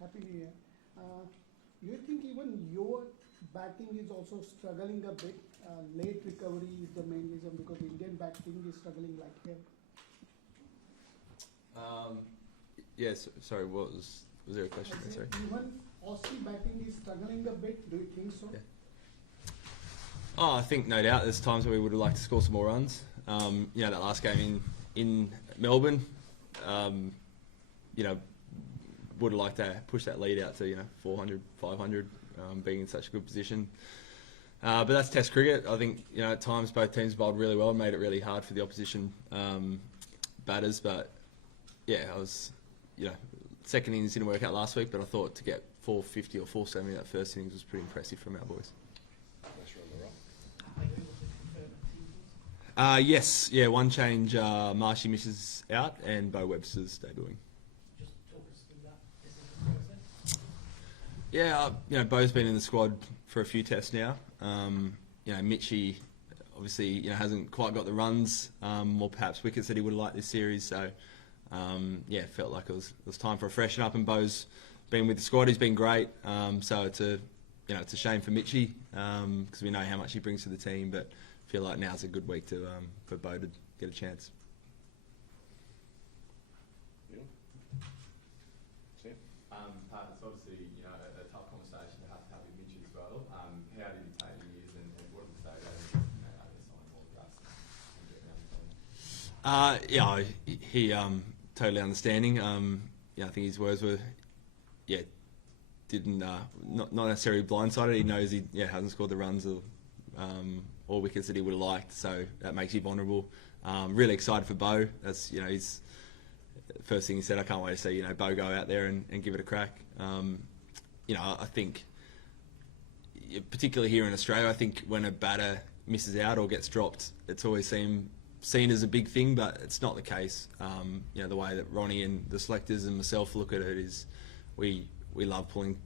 Happy New Year. Do you think even your batting is also struggling a bit? Late recovery is the main reason because Indian batting is struggling like hell. Yes. Sorry. Was there a question? Sorry. Even Aussie batting is struggling a bit. Do you think so? Yeah. Oh, I think no doubt. There's times where we would have liked to score some more runs. That last game in Melbourne, would have liked to push that lead out to 400, 500, being in such a good position. But that's Test cricket. I think at times both teams bowled really well and made it really hard for the opposition batters. But yeah, I was second innings didn't work out last week, but I thought to get 450 or 470 that first innings was pretty impressive from our boys. Yes, yeah, one change. Marshy misses out, and Beau Webster's debuting. Just talk us through that. This is the process. Yeah, Beau's been in the squad for a few tests now. Mitchy obviously hasn't quite got the runs or perhaps wickets that he would have liked this series. So felt like it was time for a freshen up. And Beau's been with the squad. He's been great. So it's a shame for Mitchy because we know how much he brings to the team, but feel like now's a good week for Beau to get a chance. Pat, it's obviously a tough conversation to have with Mitch as well. How did he take the years and what did he say about signing more guts and getting around the team? He totally understanding. I think his words were, didn't not necessarily blindsided. He knows he hasn't scored the runs or wickets that he would have liked, so that makes you vulnerable. Really excited for Beau. That's he's first thing he said. I can't wait to see Beau go out there and give it a crack. I think particularly here in Australia, I think when a batter misses out or gets dropped, it's always seen as a big thing, but it's not the case. The way that Ronnie and the selectors and myself look at it is we love pulling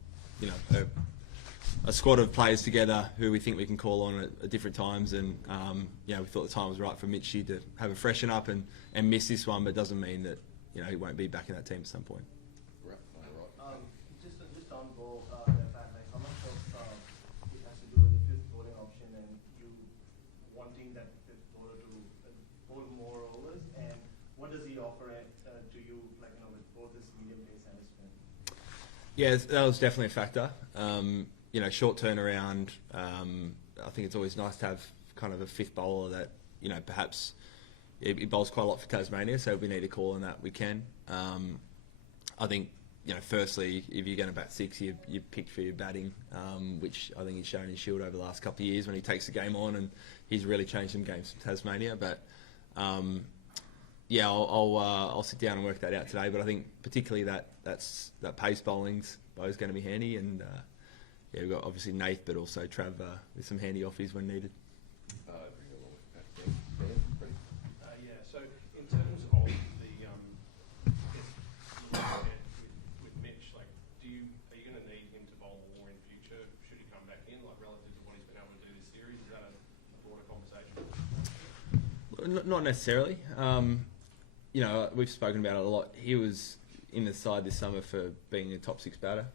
a squad of players together who we think we can call on at different times, and we thought the time was right for Mitchie to have a freshen up and miss this one, but it doesn't mean that he won't be back in that team at some point. Right. Just on Beau, Pat, how much of it has to do with the fifth bowling option and you wanting that fifth bowler to bowl more overs, and what does he offer to you, with both his medium pace and his spin? Yeah, that was definitely a factor. Short turnaround. I think it's always nice to have kind of a fifth bowler that perhaps he bowls quite a lot for Tasmania, so if we need a call on that, we can. I think firstly, if you're going to bat six, you pick for your batting, which I think he's shown his shield over the last couple of years when he takes the game on, and he's really changed some games for Tasmania. But I'll sit down and work that out today. But I think particularly that pace bowling's Beau's going to be handy, and we've got obviously Nath, but also Trav with some handy offies when needed. So in terms of the with Mitch, are you going to need him to bowl more in future? Should he come back in, relative to what he's been able to do this series? Is that a broader conversation? Not necessarily. We've spoken about it a lot. He was in the side this summer for being a top six batter.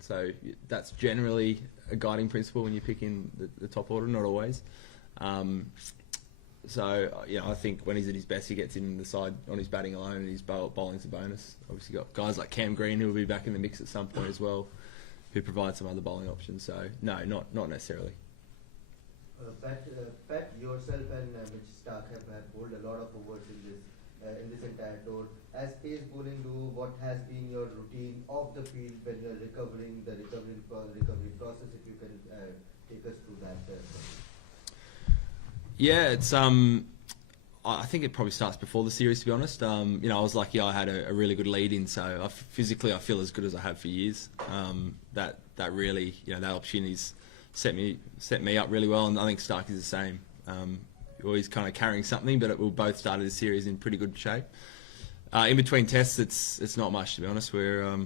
So that's generally a guiding principle when you pick in the top order, not always. I think when he's at his best, he gets in the side on his batting alone, and his bowling's a bonus. Obviously got guys like Cam Green who will be back in the mix at some point as well, who provide some other bowling options. So no, not necessarily. Pat, yourself and Mitch Stark have bowled a lot of overs in this entire tour. As pace bowling duo, what has been your routine off the field when you're recovering, the recovery process? If you can take us through that. Yeah, it's I think it probably starts before the series, to be honest. I was lucky I had a really good lead in, so physically I feel as good as I have for years. That really, that opportunity's set me up really well, and I think Stark is the same. Always kind of carrying something, but we both started the series in pretty good shape. In between tests, it's not much, to be honest. We're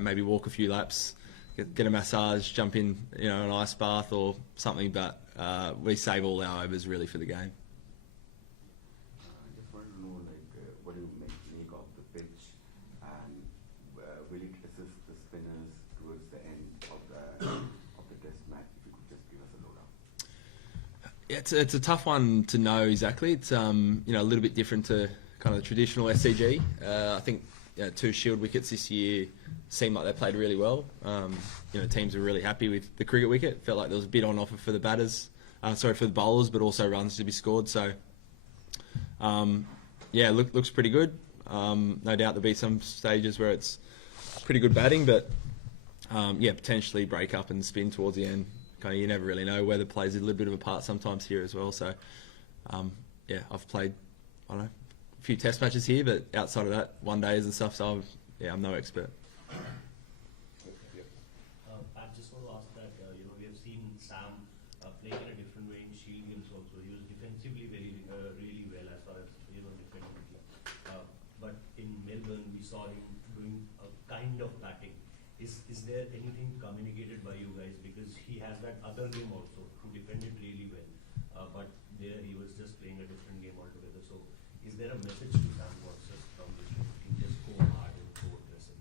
maybe walk a few laps, get a massage, jump in an ice bath or something, but we save all our overs really for the game. I just want to know, what do you make of the pitch, and will it assist this it's a tough one to know exactly. It's a little bit different to kind of the traditional SCG. I think 2 Shield wickets this year seemed like they played really well. Teams were really happy with the cricket wicket. Felt like there was a bit on offer for the for the bowlers, but also runs to be scored. So looks pretty good. No doubt there'll be some stages where it's pretty good batting, but potentially break up and spin towards the end. Kind of, you never really know. Weather plays a little bit of a part sometimes here as well. So I've played a few test matches here, but outside of that, 1 days and stuff. So I'm no expert. I just want to ask that we have seen Sam playing in a different way in Shield games also. He was defensively really well as far as defensively. But in Melbourne, we saw him doing a kind of batting. Is there anything communicated by you guys, because he has that other game also who defended really well, but there he was just playing a different game altogether. So is there a message to Sam Watson from this team? He can just go hard and go aggressive?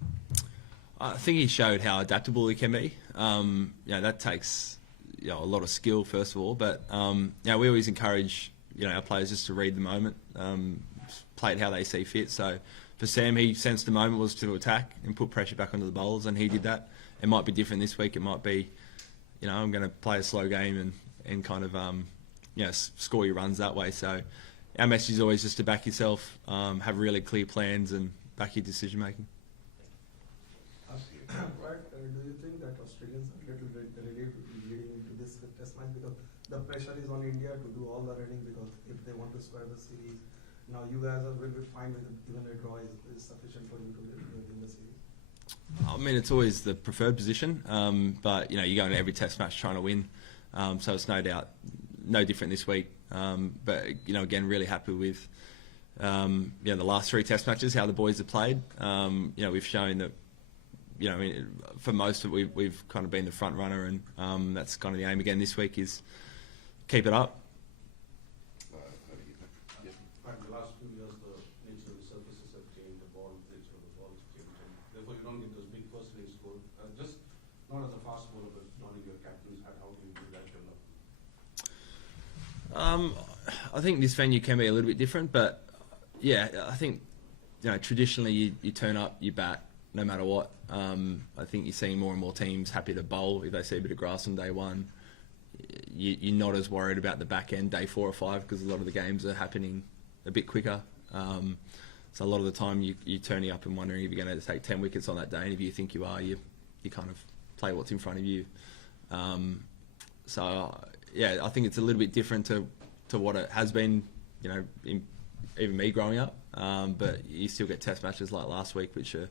I think he showed how adaptable he can be. That takes a lot of skill first of all, but we always encourage our players just to read the moment, play it how they see fit. So for Sam, he sensed the moment was to attack and put pressure back onto the bowlers, and he did that. It might be different this week. It might be, I'm going to play a slow game and kind of score your runs that way. So our message is always just to back yourself, have really clear plans, and back your decision making. Right, do you think that Australians are a little bit ready leading into this test match, because the pressure is on India to do all the running, because if they want to square the series, now you guys will be fine with even a draw is sufficient for you to win the series? I mean, it's always the preferred position, but you go into every test match trying to win, so it's no doubt no different this week. But again, really happy with the last 3 test matches, how the boys have played. We've shown that for most of it, we've kind of been the front runner, and that's kind of the aim again this week is keep it up. The last few years, the nature of the surfaces have changed, the nature of the ball has changed, and therefore you don't get those big first innings score. Just not as a fast bowler, but knowing your captain's hat, how do you do that develop? I think this venue can be a little bit different, but I think traditionally you turn up, you bat no matter what. I think you're seeing more and more teams happy to bowl if they see a bit of grass on day 1. You're not as worried about the back end day 4 or 5, because a lot of the games are happening a bit quicker. So a lot of the time you're turning up and wondering if you're going to take 10 wickets on that day, and if you think you are, you kind of play what's in front of you. I think it's a little bit different to what it has been, even me growing up. But you still get test matches like last week, which are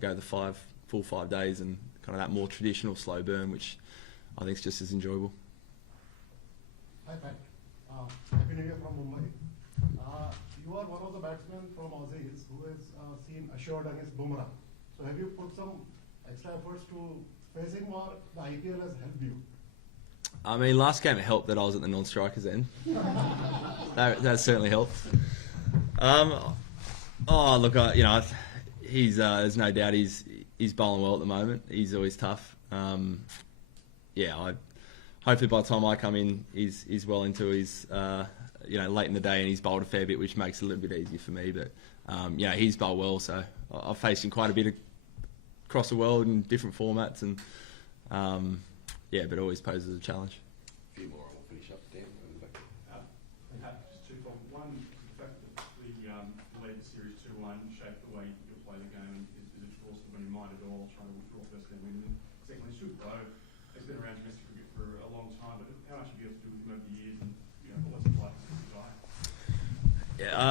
go the full 5 days, and kind of that more traditional slow burn, which I think is just as enjoyable. Hi Pat, Happy New Year from Mumbai. You are one of the batsmen from Aussies who has seen assured against Bumrah. So have you put some extra efforts to face him, or the IPL has helped you? I mean, last game it helped that I was at the non-strikers end. that certainly helped. He's there's no doubt he's bowling well at the moment. He's always tough. Hopefully by the time I come in, he's well into his late in the day, and he's bowled a fair bit, which makes it a little bit easier for me. But he's bowled well, so I've faced him quite a bit across the world in different formats, and but always poses a challenge. A few more, and we'll finish up. Dan, just 2 from one, the fact that the led series 2-1 shaped the way you play the game. Is it also when you mind at all trying to withdraw first and win? And secondly, should Beau has been around domestic cricket for a long time, but how much have you got to do with him over the years, and what's it like as a guy?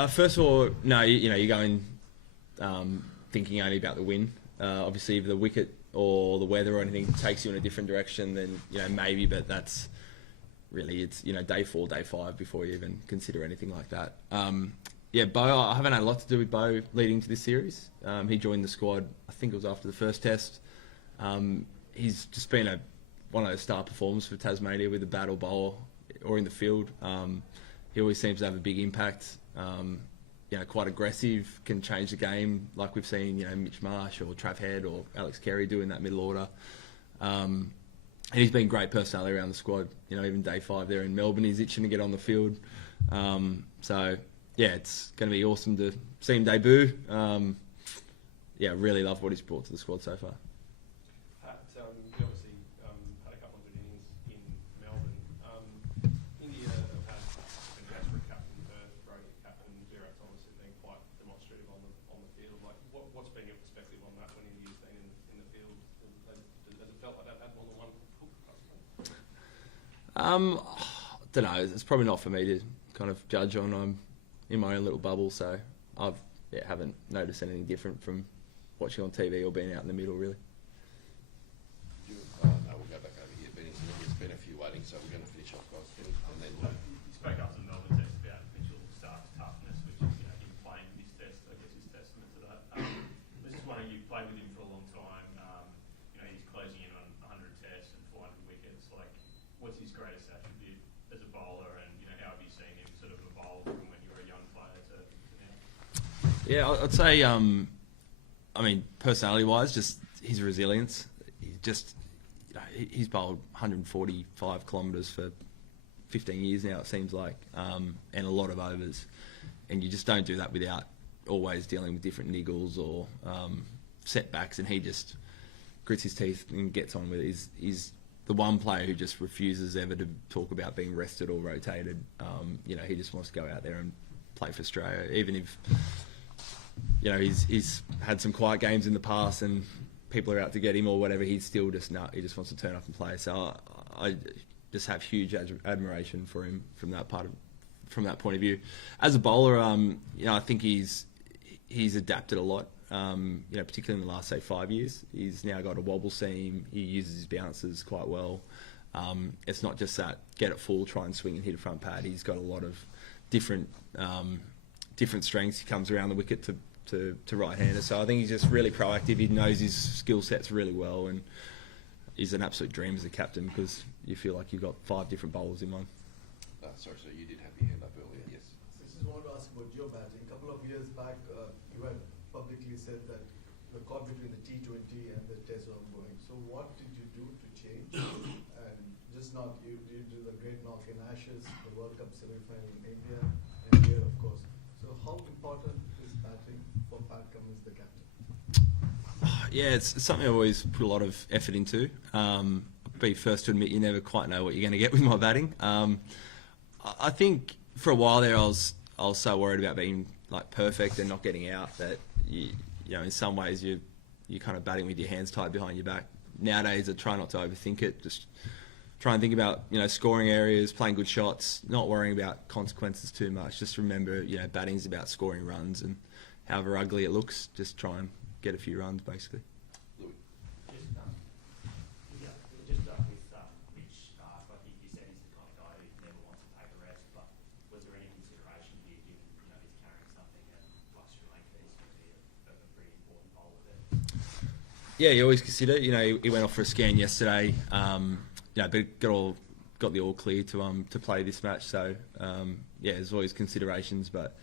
First of all, no, you're going thinking only about the win. Obviously, if the wicket or the weather or anything takes you in a different direction, then maybe. But that's really it's day 4, day 5 before you even consider anything like that. Beau, I haven't had a lot to do with Beau leading to this series. He joined the squad, I think it was after the first test. He's just been one of those star performers for Tasmania with the bat or bowl or in the field. He always seems to have a big impact. Quite aggressive, can change the game like we've seen, Mitch Marsh or Trav Head or Alex Carey do in that middle order. And he's been great personality around the squad. You know, even day 5 there in Melbourne, he's itching to get on the field. So yeah, it's going to be awesome to see him debut. Yeah, really love what he's brought to the squad so far. Pat, you obviously had a couple of good innings in Melbourne. India have had Jasper captain, Rohit captain, Virat's obviously been quite demonstrative on the field. Like, what's been your perspective on that when India's been in the field? Has it felt like that had more than one hook? I don't know. It's probably not for me to kind of judge on. I'm in my own little bubble, so haven't noticed anything different from watching on TV or being out in the middle, really. No, we'll go back over here. There's been a few waiting, so we're going to finish off, guys. And then You spoke after the Melbourne test about Mitchell Stark's toughness, which is, him playing this test, I guess, is testament to that. I was just wondering, you've played with him for a long time. He's closing in on 100 tests and 400 wickets. Like, what's his greatest attribute as a bowler, and how have you seen him sort of evolve from when you were a young player to now? Yeah, I'd say, personality-wise, just his resilience. He's bowled 145 kilometres for 15 years now, it seems like, and a lot of overs. And you just don't do that without always dealing with different niggles or setbacks, and he just grits his teeth and gets on with it. He's the one player who just refuses ever to talk about being rested or rotated. He just wants to go out there and play for Australia, even if he's had some quiet games in the past and people are out to get him or whatever. He's still just he just wants to turn up and play. So I just have huge admiration for him from that point of view. As a bowler, I think he's adapted a lot. Particularly in the last, say, 5 years. He's now got a wobble seam. He uses his bounces quite well. It's not just that get it full, try and swing and hit a front pad. He's got a lot of different strengths. He comes around the wicket to right-handers. So I think he's just really proactive. He knows his skill sets really well, and he's an absolute dream as a captain because you feel like you've got 5 different bowlers in one. sorry, so you did have your hand up earlier, yes. So I just wanted to ask about your batting. A couple of years back, you had publicly said that you were caught between the T20 and the Test ongoing. So what did you do to change? And just not, you do the great knock in Ashes, the World Cup semi-final in India, and here, of course. So how important is batting for Pat Cummins, the captain? Yeah, it's something I always put a lot of effort into. I'll be first to admit you never quite know what you're going to get with my batting. I think for a while there I was so worried about being like perfect and not getting out that you know in some ways you're kind of batting with your hands tied behind your back. Nowadays I try not to overthink it. Just try and think about scoring areas, playing good shots, not worrying about consequences too much. Just remember batting's about scoring runs, and however ugly it looks, just try and get a few runs basically. Just with Mitch Stark, I think you said he's the kind of guy who never wants to take a rest, but was there any consideration here given he's carrying something like Sri Lanka is going to be a pretty important bowler there? Yeah, you always consider it. He went off for a scan yesterday. But got the all clear to play this match. So there's always considerations, but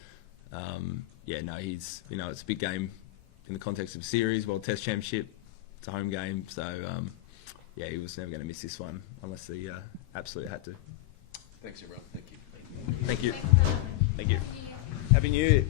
he's it's a big game in the context of series, World Test Championship. It's a home game, so he was never going to miss this one unless he absolutely had to. Thanks, everyone. Thank you. Thank you. Thank you. Happy New Year.